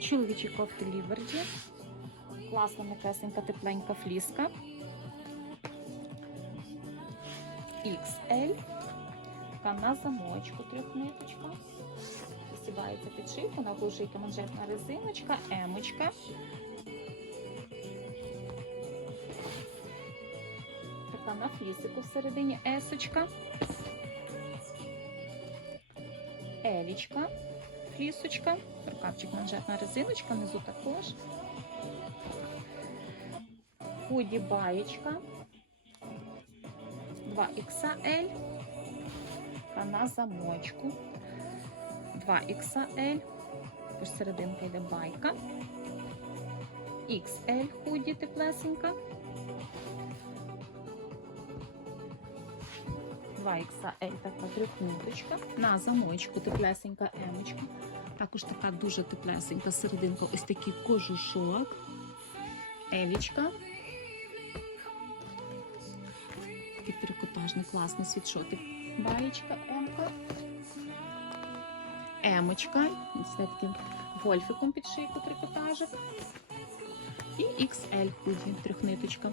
Чоловічі кофти Ліверді. Класна, м'якесенька, тепленька фліска. XL. Така на замочку трьохниточка. Посібається під шийку, на шийки манжетна резиночка, емочка. Така на флісику всередині есочка. Елічка, флісочка, рукавчик манжетна резиночка, внизу також. Худі баєчка. 2XL. Така на замочку. 2XL. Тож серединка йде байка. XL худі теплесенька. 2XL така трьохниточка. На замочку теплесенька емочка. Також така дуже теплесенька серединка. Ось такий кожушок. Елічка. Такий трикотажний класний світшотик. Баєчка, емка. Емочка. Ось таким гольфиком під шийку трикотажик. І XL худі трьохниточка.